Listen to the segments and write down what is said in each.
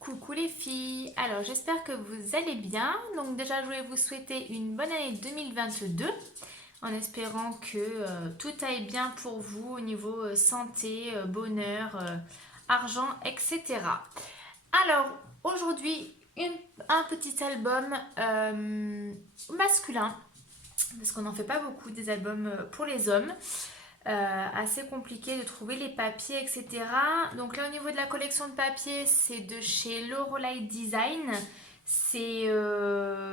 Coucou les filles, alors j'espère que vous allez bien. Donc déjà je voulais vous souhaiter une bonne année 2022 en espérant que tout aille bien pour vous au niveau santé, bonheur, argent, etc. Alors aujourd'hui un petit album masculin parce qu'on n'en fait pas beaucoup des albums pour les hommes. Assez compliqué de trouver les papiers, etc. Donc là, au niveau de la collection de papiers, c'est de chez Lorelei Design. C'est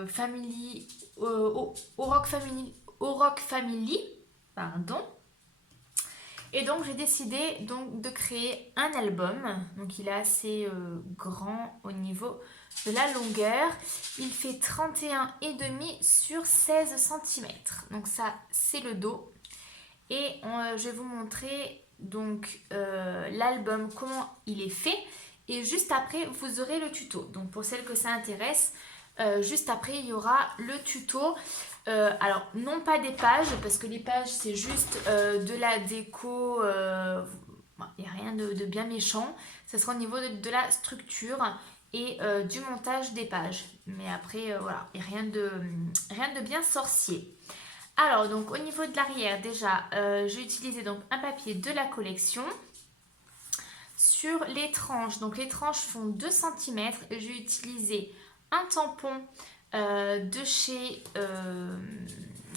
Family, Au Rock Family, pardon. Et donc j'ai décidé donc de créer un album. Donc il est assez grand au niveau de la longueur. Il fait 31,5 sur 16 cm. Donc ça, c'est le dos. Et je vais vous montrer donc l'album, comment il est fait. Et juste après, vous aurez le tuto. Donc pour celles que ça intéresse, juste après, il y aura le tuto. Alors, non pas des pages, parce que les pages, c'est juste de la déco. Il n'y a rien de bien méchant. Ça sera au niveau de la structure et du montage des pages. Mais après, voilà, il n'y a rien de bien sorcier. Alors, donc au niveau de l'arrière, déjà, j'ai utilisé donc un papier de la collection. Sur les tranches, donc les tranches font 2 cm. J'ai utilisé un tampon de chez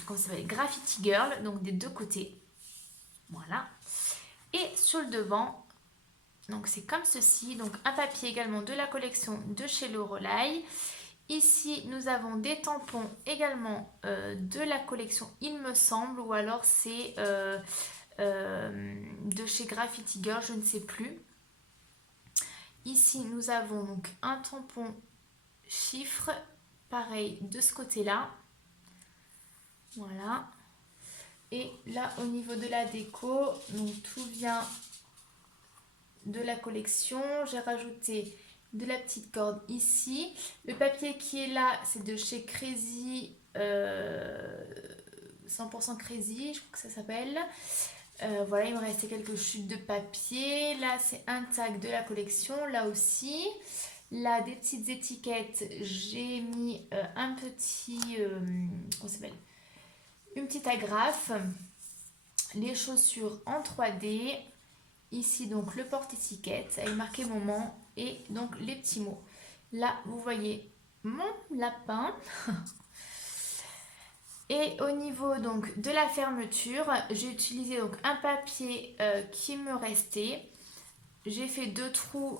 comment ça s'appelle, Graffiti Girl, donc des deux côtés. Voilà. Et sur le devant, donc c'est comme ceci. Donc un papier également de la collection de chez Lorelei. Ici, nous avons des tampons également de la collection, il me semble, ou alors c'est de chez Graffiti Girl, je ne sais plus. Ici, nous avons donc un tampon chiffre, pareil de ce côté-là. Voilà. Et là, au niveau de la déco, donc tout vient de la collection. J'ai rajouté de la petite corde ici. Le papier qui est là, c'est de chez Crazy, 100% Crazy, je crois que ça s'appelle. Voilà, il me restait quelques chutes de papier. Là, c'est un tag de la collection, là aussi. Là, des petites étiquettes. J'ai mis un petit, comment ça s'appelle, une petite agrafe. Les chaussures en 3D. Ici, donc, le porte-étiquette avec marqué moment et donc les petits mots. Là, vous voyez mon lapin. Et au niveau donc de la fermeture, j'ai utilisé donc un papier qui me restait. J'ai fait 2 trous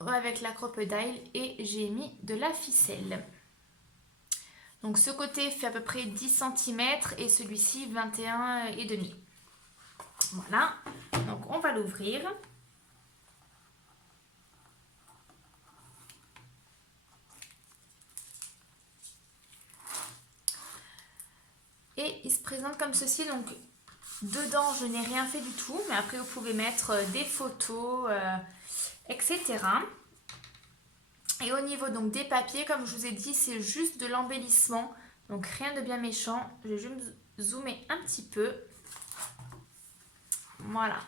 avec la crocodile et j'ai mis de la ficelle. Donc ce côté fait à peu près 10 cm et celui-ci 21,5. Voilà, donc on va l'ouvrir. Et il se présente comme ceci. Donc dedans, je n'ai rien fait du tout, mais après vous pouvez mettre des photos, etc. Et au niveau donc des papiers, comme je vous ai dit, c'est juste de l'embellissement, donc rien de bien méchant. Je vais juste zoomer un petit peu. Voilà.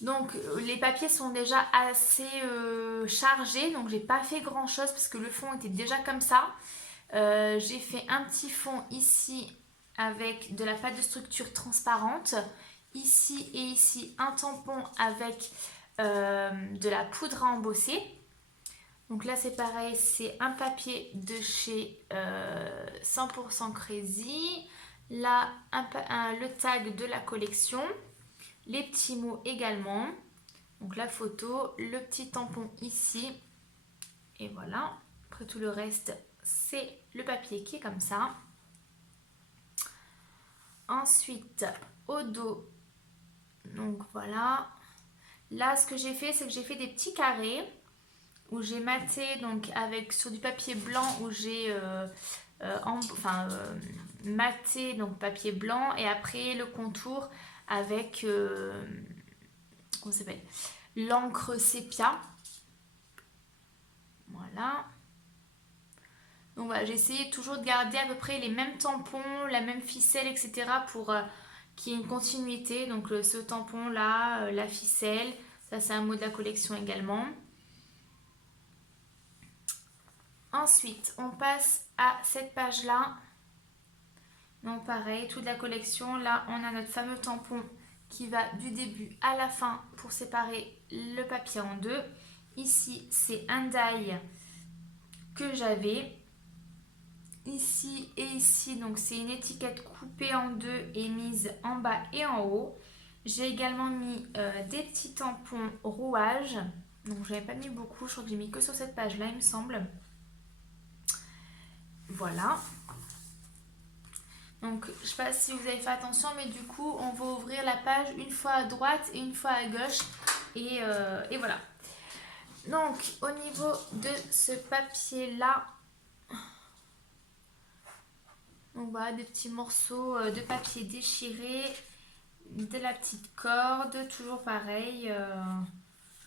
Donc les papiers sont déjà assez chargés, donc j'ai pas fait grand chose parce que le fond était déjà comme ça. J'ai fait un petit fond ici avec de la pâte de structure transparente. Ici et ici un tampon avec de la poudre à embosser. Donc là c'est pareil, c'est un papier de chez 100% Crazy. Là le tag de la collection. Les petits mots également. Donc la photo, le petit tampon ici. Et voilà. Après tout le reste, c'est le papier qui est comme ça. Ensuite, au dos, donc voilà. Là, ce que j'ai fait, c'est que j'ai fait des petits carrés où j'ai maté donc avec sur du papier blanc où j'ai maté donc papier blanc et après le contour avec comment ça s'appelle, l'encre sépia. Voilà. Donc voilà, j'ai essayé toujours de garder à peu près les mêmes tampons, la même ficelle, etc. pour qu'il y ait une continuité. Donc ce tampon là, la ficelle, Ça, c'est un mot de la collection également. Ensuite, on passe à cette page-là. Donc pareil, toute la collection. Là, on a notre fameux tampon qui va du début à la fin pour séparer le papier en deux. Ici, c'est un die que j'avais. Ici et ici, donc c'est une étiquette coupée en deux et mise en bas et en haut. J'ai également mis des petits tampons rouages. Donc je n'avais pas mis beaucoup, je crois que j'ai mis que sur cette page-là, il me semble. Voilà. Donc je ne sais pas si vous avez fait attention, mais du coup on va ouvrir la page une fois à droite et une fois à gauche. Et voilà. Donc au niveau de ce papier-là, donc voilà, des petits morceaux de papier déchirés, de la petite corde, toujours pareil.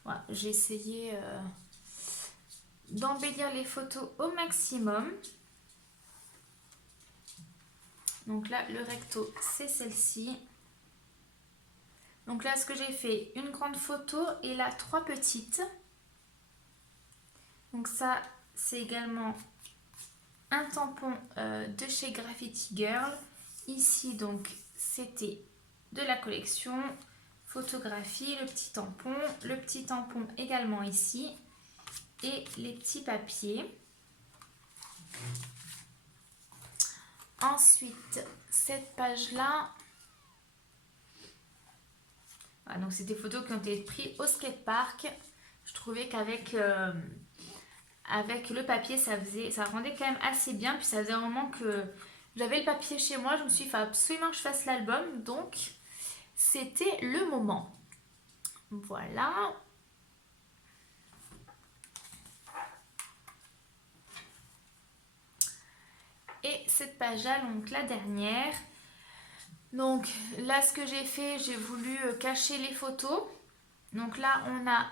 Voilà, j'ai essayé d'embellir les photos au maximum. Donc là, le recto, c'est celle-ci. Donc là, ce que j'ai fait, une grande photo et là, 3 petites. Donc ça, c'est également un tampon de chez Graffiti Girl. Ici, donc, c'était de la collection photographie, le petit tampon également ici et les petits papiers. Ensuite, cette page-là, voilà, donc c'est des photos qui ont été prises au skatepark. Je trouvais qu'avec avec le papier, ça rendait quand même assez bien. Puis ça faisait un moment que j'avais le papier chez moi. Je me suis dit, il faut absolument que je fasse l'album. Donc, c'était le moment. Voilà. Et cette page-là, donc la dernière. Donc là, ce que j'ai fait, j'ai voulu cacher les photos. Donc là, on a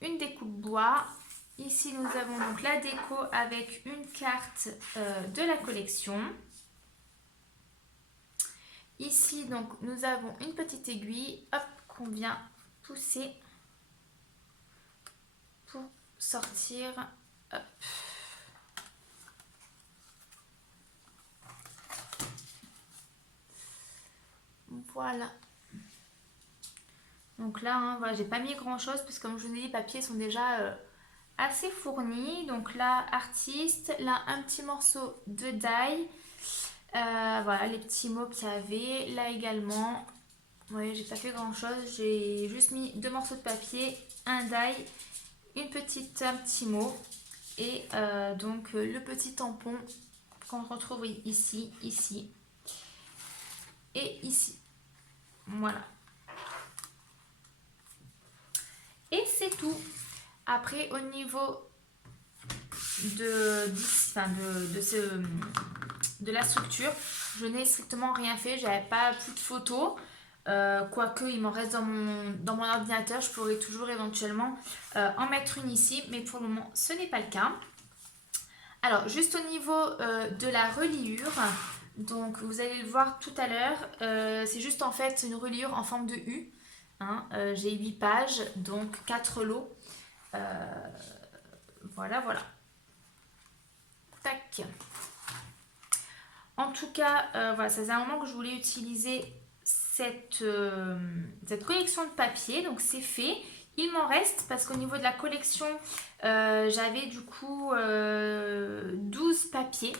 une découpe bois. Ici, nous avons donc la déco avec une carte de la collection. Ici, donc, nous avons une petite aiguille, hop, qu'on vient pousser pour sortir, hop. Voilà. Donc là, hein, voilà, j'ai pas mis grand chose parce que comme je vous ai dit, les papiers sont déjà assez fournis. Donc là, artiste, là, un petit morceau de die. Voilà, les petits mots qu'il y avait. Là également, ouais, j'ai pas fait grand chose. J'ai juste mis 2 morceaux de papier, un die, un petit mot. Et donc le petit tampon qu'on retrouve ici, ici et ici. Voilà. Et c'est tout. Après, au niveau de la structure, je n'ai strictement rien fait. J'avais pas plus de photos. Quoique il m'en reste dans mon ordinateur, je pourrais toujours éventuellement en mettre une ici, mais pour le moment ce n'est pas le cas. Alors juste au niveau de la reliure, donc vous allez le voir tout à l'heure, c'est juste en fait une reliure en forme de U. Hein, j'ai 8 pages, donc 4 lots. Voilà, voilà. Tac. En tout cas, voilà, ça faisait un moment que je voulais utiliser cette collection de papier, donc c'est fait. Il m'en reste parce qu'au niveau de la collection, j'avais du coup 12 papiers,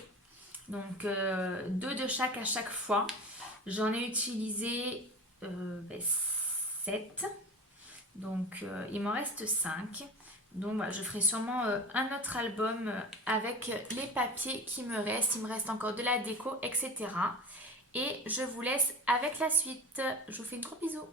donc 2 de chaque à chaque fois. J'en ai utilisé 7, donc il m'en reste 5. Donc je ferai sûrement un autre album avec les papiers qui me restent. Il me reste encore de la déco, etc. Et je vous laisse avec la suite. Je vous fais une gros bisous.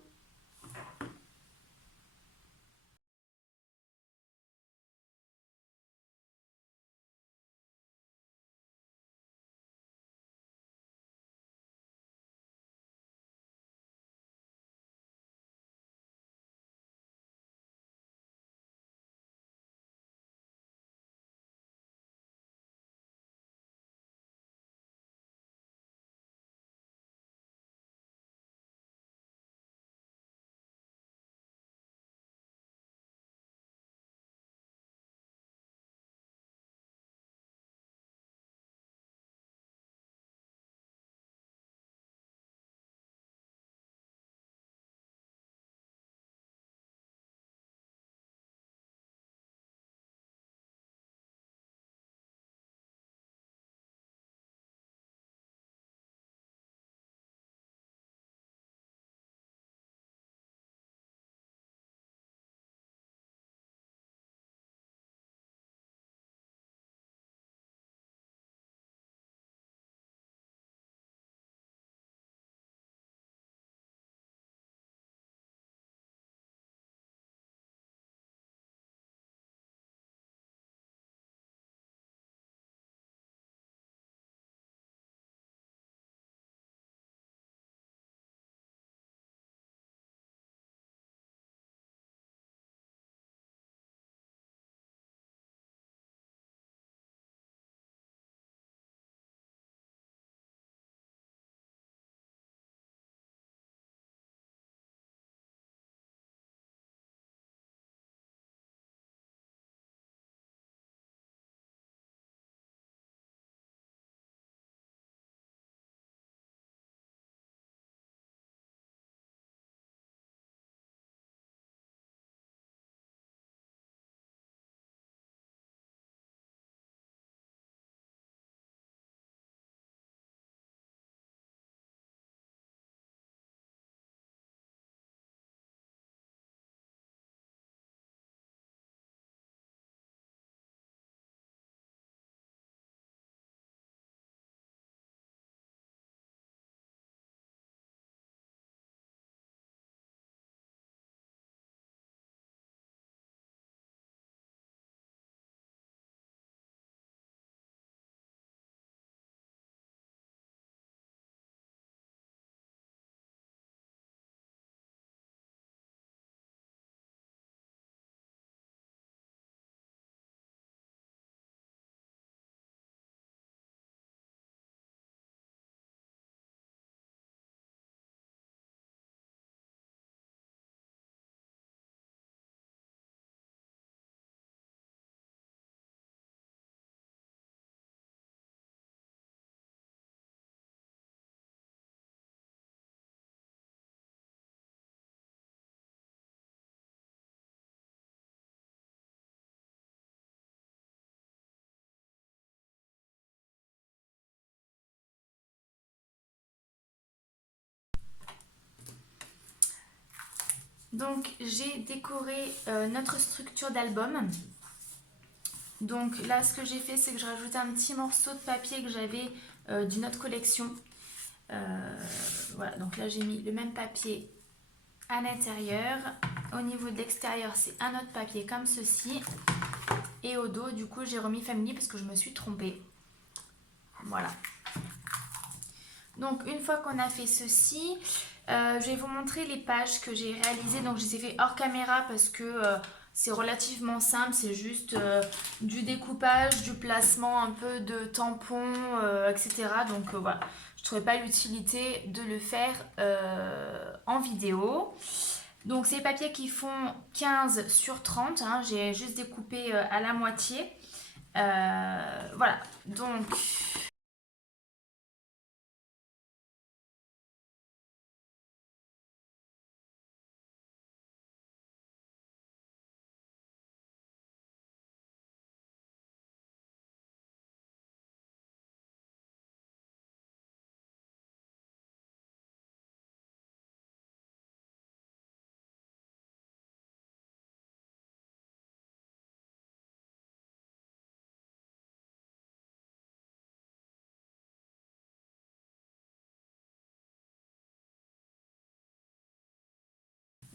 Donc j'ai décoré notre structure d'album. Donc là ce que j'ai fait c'est que je rajoutais un petit morceau de papier que j'avais d'une autre collection. Voilà, donc là j'ai mis le même papier à l'intérieur. Au niveau de l'extérieur c'est un autre papier comme ceci. Et au dos du coup j'ai remis Family parce que je me suis trompée. Voilà. Donc une fois qu'on a fait ceci, je vais vous montrer les pages que j'ai réalisées. Donc je les ai fait hors caméra parce que c'est relativement simple. C'est juste du découpage, du placement un peu de tampons, etc. Donc voilà, je ne trouvais pas l'utilité de le faire en vidéo. Donc c'est des papiers qui font 15 sur 30. Hein. J'ai juste découpé à la moitié. Voilà, donc...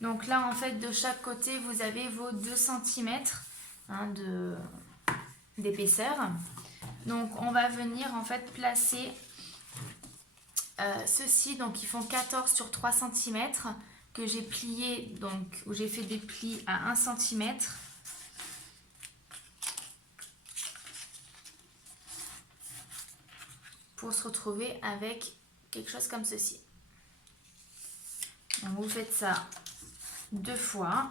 Donc là, en fait, de chaque côté, vous avez vos 2 cm d'épaisseur. Donc on va venir en fait placer ceux-ci, donc ils font 14 sur 3 cm que j'ai plié, donc où j'ai fait des plis à 1 cm. Pour se retrouver avec quelque chose comme ceci. Donc vous faites ça 2 fois.